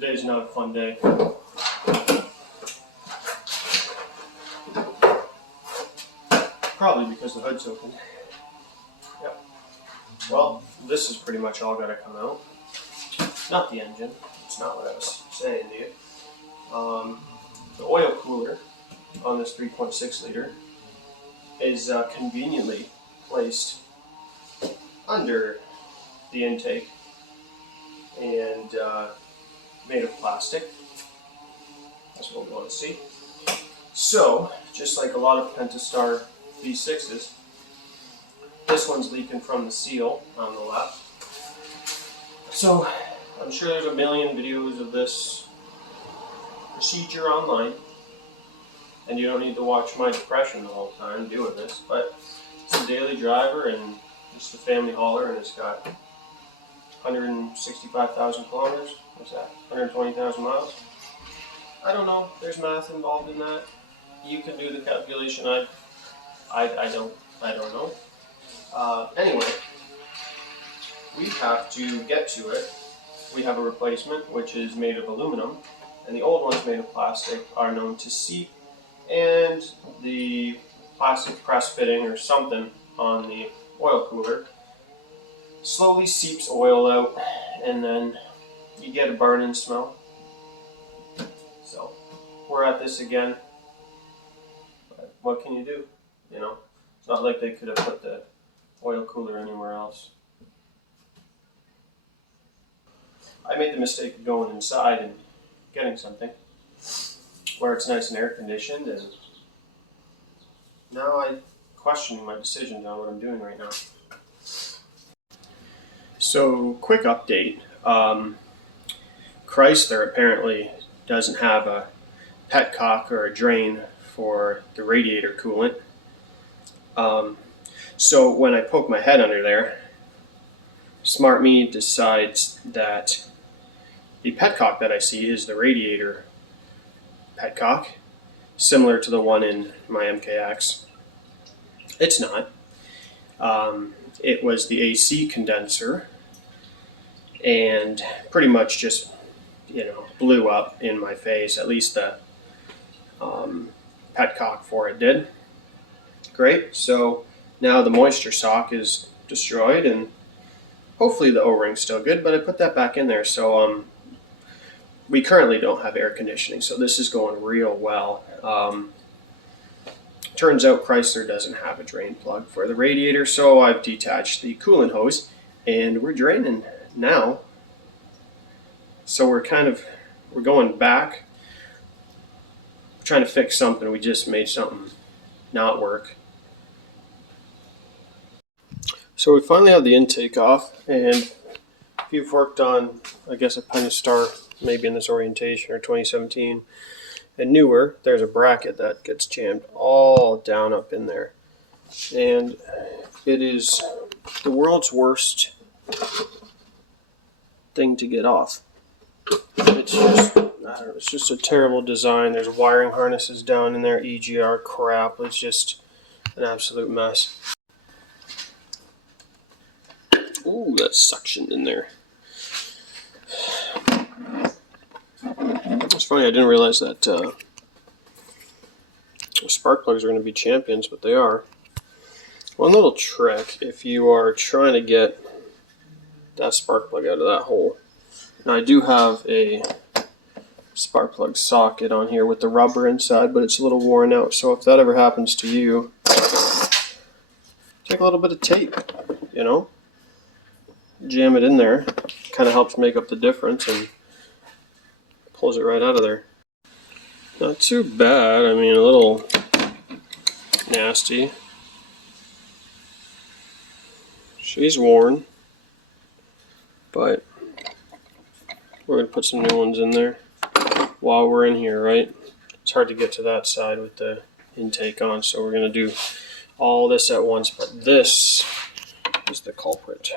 Today's not a fun day. Probably because the hood's open. Yep. Well, this is pretty much all got to come out. Not the engine. It's not what I was saying to you. The oil cooler on this 3.6 liter is conveniently placed under the intake and made of plastic. That's what we want to see. So, just like a lot of Pentastar V6s, this one's leaking from the seal on the left. So, I'm sure there's a million videos of this procedure online, and you don't need to watch my depression the whole time doing this, but it's a daily driver and just a family hauler, and it's got 165,000 kilometers. What's that? 120,000 miles? I don't know. There's math involved in that. You can do the calculation. I don't know. Anyway, we have to get to it. We have a replacement which is made of aluminum, and the old ones made of plastic are known to seep, and the plastic press fitting or something on the oil cooler slowly seeps oil out, and then you get a burning smell. So we're at this again. But what can you do? You know, it's not like they could have put the oil cooler anywhere else. I made the mistake of going inside and getting something where it's nice and air conditioned, and now I'm questioning my decisions on what I'm doing right now. So, quick update. Chrysler apparently doesn't have a petcock or a drain for the radiator coolant. So when I poke my head under there, smart me decides that the petcock that I see is the radiator petcock, similar to the one in my MKX. It's not. It was the AC condenser, and pretty much just, blew up in my face. At least the petcock for it did. Great. So now the moisture sock is destroyed, and hopefully the O-ring's still good, but I put that back in there. So we currently don't have air conditioning, so this is going real well. Turns out Chrysler doesn't have a drain plug for the radiator, so I've detached the coolant hose, and we're draining now. So we're going back, trying to fix something. We just made something not work. So we finally have the intake off, and if you've worked on, I guess, a Pentastar, maybe in this orientation or 2017 and newer, there's a bracket that gets jammed all down up in there, and it is the world's worst thing to get off. It's just a terrible design. There's wiring harnesses down in there, EGR crap. It's just an absolute mess. Ooh, that's suctioned in there. It's funny, I didn't realize that spark plugs are going to be champions, but they are. One little trick, if you are trying to get that spark plug out of that hole. Now I do have a spark plug socket on here with the rubber inside, but it's a little worn out, so if that ever happens to you, take a little bit of tape, jam it in there. Kind of helps make up the difference and pulls it right out of there. Not too bad. I mean, a little nasty. She's worn, but we're going to put some new ones in there while we're in here, right? It's hard to get to that side with the intake on, so we're going to do all this at once, but this is the culprit.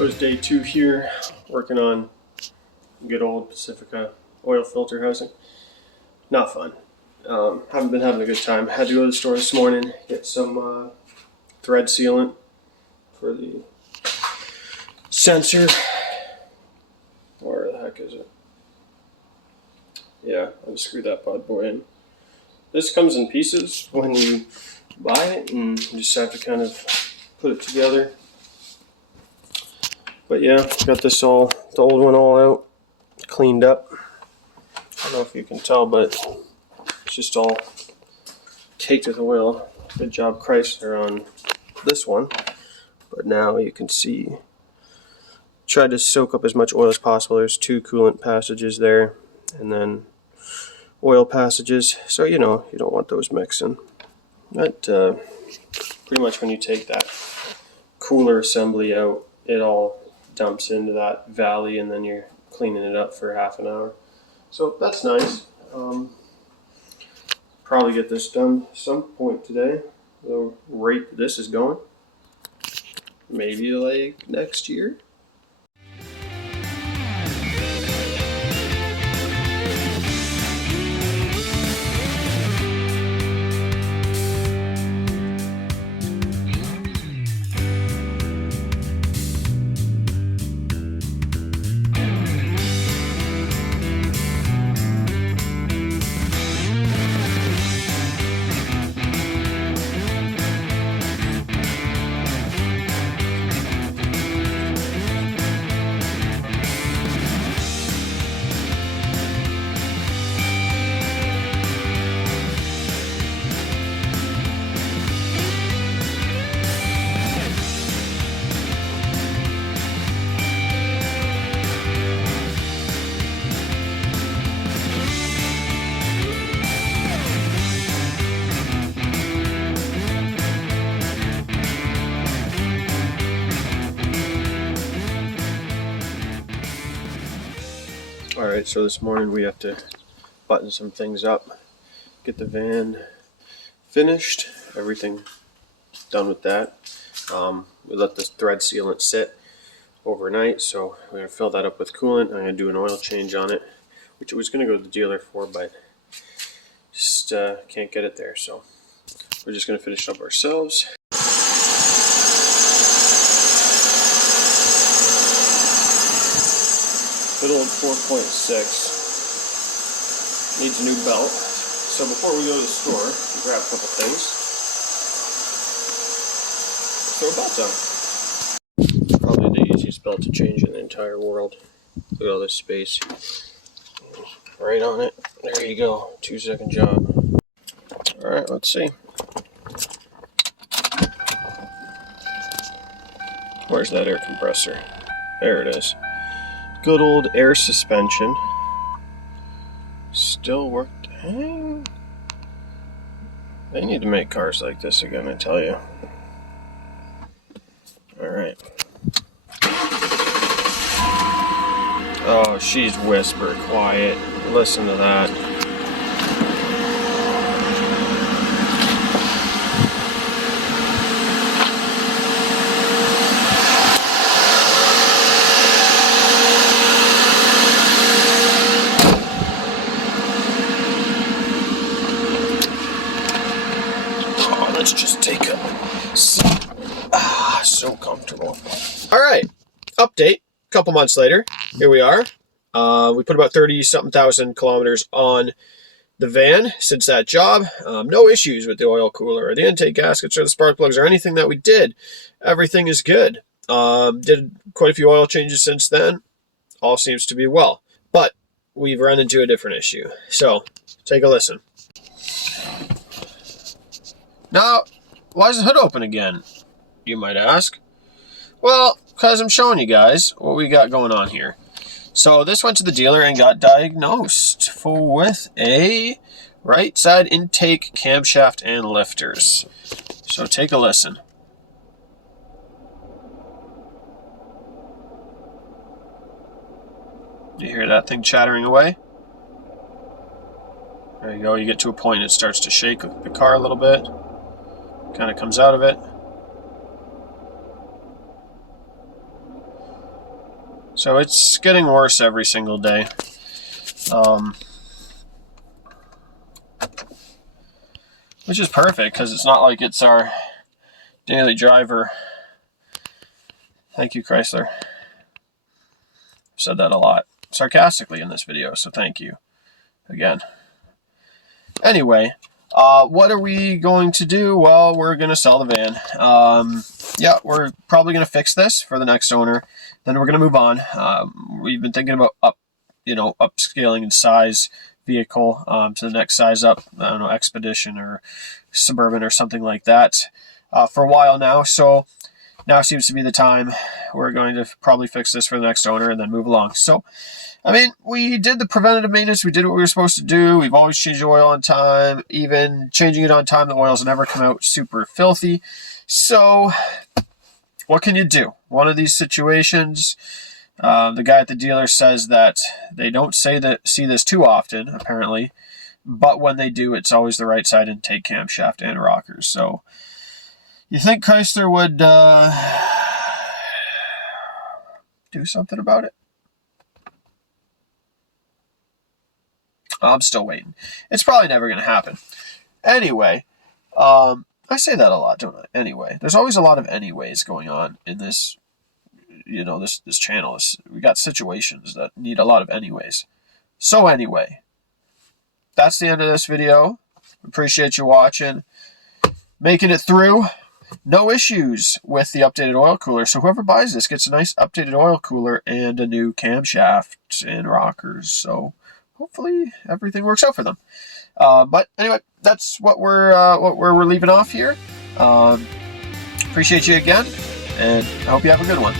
So it's day 2 here, working on good old Pacifica oil filter housing. Not fun. Haven't been having a good time. Had to go to the store this morning, get some thread sealant for the sensor. Where the heck is it? Yeah, I've screwed that bad boy in. This comes in pieces when you buy it, and you just have to kind of put it together. But yeah, got this all, the old one all out, cleaned up. I don't know if you can tell, but it's just all caked with oil. Good job, Chrysler, on this one. But now you can see, tried to soak up as much oil as possible. There's 2 coolant passages there, and then oil passages. So you know, you don't want those mixing. But pretty much when you take that cooler assembly out, it all dumps into that valley, and then you're cleaning it up for half an hour. So that's nice. Probably get this done some point today. The rate this is going, maybe like next year. Alright, so this morning we have to button some things up, get the van finished, everything done with that. We let this thread sealant sit overnight, so we're going to fill that up with coolant. I'm going to do an oil change on it, which I was going to go to the dealer for, but just can't get it there, so we're just going to finish up ourselves. Good old 4.6 needs a new belt. So before we go to the store, grab a couple things. Throw a belt on. Probably the easiest belt to change in the entire world. Look at all this space. Right on it. There you go. 2-second job. Alright, let's see. Where's that air compressor? There it is. Good old air suspension. Still working. They need to make cars like this again, I tell you. Alright. Oh, she's whisper quiet. Listen to that. Let's just take a seat. So comfortable. Alright, update. A couple months later, here we are. We put about 30-something thousand kilometers on the van since that job. No issues with the oil cooler or the intake gaskets or the spark plugs or anything that we did. Everything is good. Did quite a few oil changes since then. All seems to be well. But we've run into a different issue. So, take a listen. Now, why is the hood open again, you might ask? Well, because I'm showing you guys what we got going on here. So this went to the dealer and got diagnosed with a right side intake camshaft and lifters. So take a listen. You hear that thing chattering away? There you go, you get to a point it starts to shake the car a little bit. Kind of comes out of it. So it's getting worse every single day. Which is perfect, because it's not like it's our daily driver. Thank you, Chrysler. I've said that a lot sarcastically in this video, so thank you again. Anyway, what are we going to do? Well, we're going to sell the van. Yeah, we're probably going to fix this for the next owner. Then we're going to move on. We've been thinking about upscaling in size vehicle to the next size up. I don't know, Expedition or Suburban or something like that for a while now. So now seems to be the time. We're going to probably fix this for the next owner and then move along. So, I mean, we did the preventative maintenance. We did what we were supposed to do. We've always changed the oil on time. Even changing it on time, the oil's never come out super filthy. So, what can you do? One of these situations, the guy at the dealer says that they don't see this too often, apparently. But when they do, it's always the right side intake camshaft and rockers. So, you think Chrysler would do something about it? I'm still waiting. It's probably never going to happen. Anyway, I say that a lot, don't I? Anyway, there's always a lot of anyways going on in this, this channel. We got situations that need a lot of anyways. So anyway, that's the end of this video. Appreciate you watching. Making it through. No issues with the updated oil cooler. So whoever buys this gets a nice updated oil cooler and a new camshaft and rockers. So hopefully everything works out for them. But anyway, that's what we're leaving off here. Appreciate you again, and I hope you have a good one.